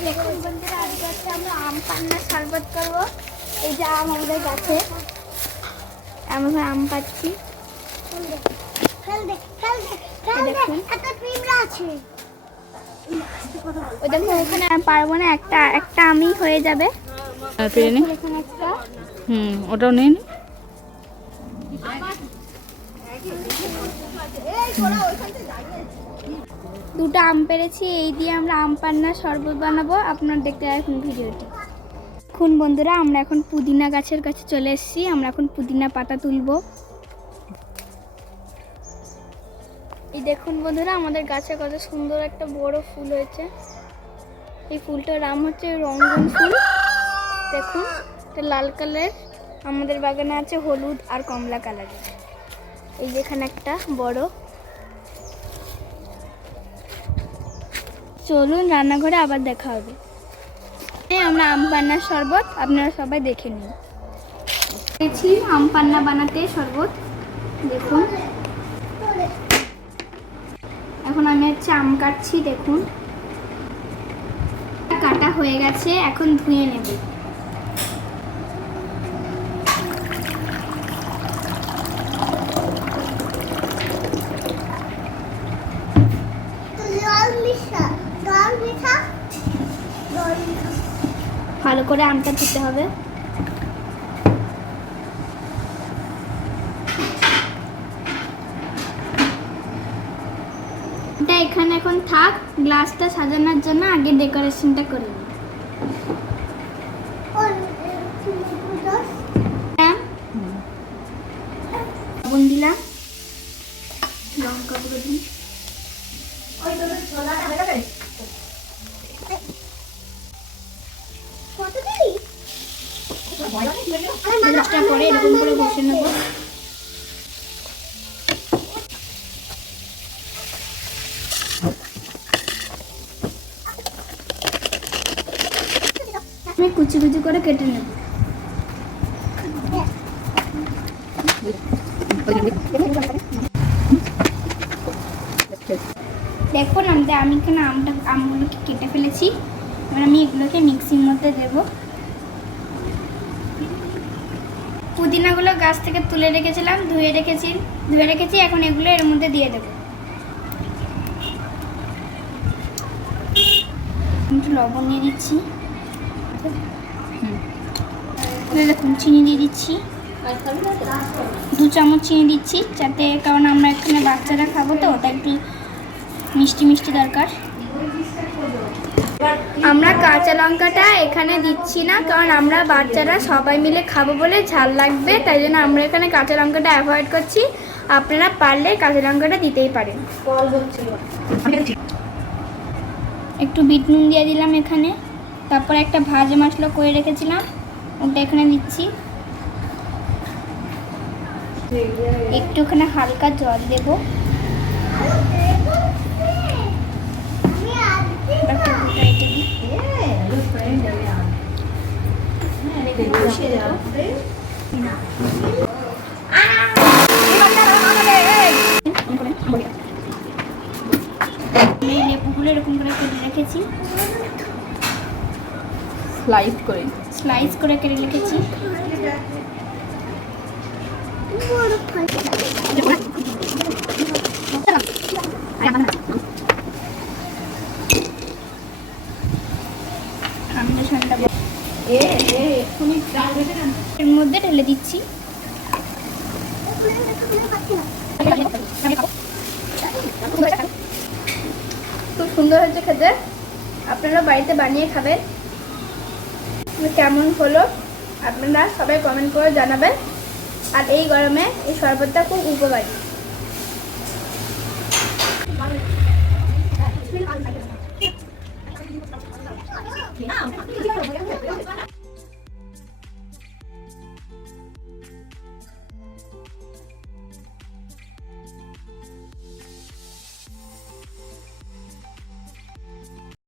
দেখুন বন্ধুরা আজকে হচ্ছে আমরা আম পান্না শরবত করব এই যে আম আমাদের গাছে আমরা আম পাচ্ছি দেখুন ওখানে পারব না। একটা একটা আমি হয়ে যাবে হুম ওটাও নিন দুটো আম পেরেছি, এই দিয়ে আমরা আম পান্না শরবত বানাবো। আপনারা দেখতে রাখুন ভিডিওটি। এখন বন্ধুরা, আমরা এখন পুদিনা গাছের কাছে চলে এসেছি। আমরা এখন পুদিনা পাতা তুলবো। এই দেখুন বন্ধুরা, আমাদের গাছে কত সুন্দর একটা বড় ফুল হয়েছে। এই ফুলটার নাম হচ্ছে রঙ্গন ফুল। দেখুন, এটা লাল কালার। আমাদের বাগানে আছে হলুদ আর কমলা কালারের। এই যেখানে একটা বড়। চলুন রান্নাঘরে আবার দেখা হবে। আমরা আম পান্নার শরবত, আপনারা সবাই দেখে নিন। পেয়েছি আম পান্না বানাতে শরবত, দেখুন। এখন আমি হচ্ছে আম কাটছি, দেখুন। কাটা হয়ে গেছে, এখন ধুয়ে নেব। ভালো করে আমটা ধুতে হবে। এটা এখানে এখন থাক গ্লাসটা সাজানোর জন্য আগে ডেকোরেশনটা করে দিলাম, লঙ্কা দিন। জিনিসটা করে এরকম করে বসে নেব। আমি কুচি কুচি করে কেটে নেব। দেখুন আমাদের আমি এখানে আমটা আমগুলোকে কেটে ফেলেছি? এবার আমি এগুলোকে মিক্সির মধ্যে দেবো। পুদিনাগুলো গাছ থেকে তুলে রেখেছিলাম, ধুয়ে রেখেছি ধুয়ে রেখেছি, এখন এগুলো এর মধ্যে দিয়ে দেবো। একটু লবণ দিয়ে দিচ্ছি। দেখুন চিনি দিয়ে দিচ্ছি। দু চামচ চিনি দিচ্ছি, যাতে কারণ আমরা এখানে বাচ্চারা খাব তো, ওটা একটু মিষ্টি মিষ্টি দরকার। আমরা কাঁচা লঙ্কাটা এখানে দিচ্ছি না কারণ আমরা বাচ্চারা সবাই মিলে খাব বলে ঝাল লাগবে তাই জন্য আমরা এখানে কাঁচা লঙ্কাটা অ্যাভয়েড করছি। আপনারা পারলে কাঁচা লঙ্কাটা দিতেই পারেন। একটু বিট নুন দিয়ে দিলাম এখানে তারপর একটা ভাজা মশলা করে রেখেছিলাম ওটা এখানে দিচ্ছি। একটুখানি হালকা জল দেবো এবার পুরোটা এটা দিই। বসিয়ে দেবো। আমি এই লেবুগুলো এরকম করে কেটে রেখেছি। স্লাইস করে স্লাইস করে কেটে রেখেছি এর মধ্যে ঢেলে দিচ্ছি। খুব সুন্দর হয়েছে খেতে। আপনারা বাড়িতে বানিয়ে খাবেন। কেমন হলো আপনারা সবাই কমেন্ট করে জানাবেন। আর এই গরমে এই শরবতটা খুব উপকারী।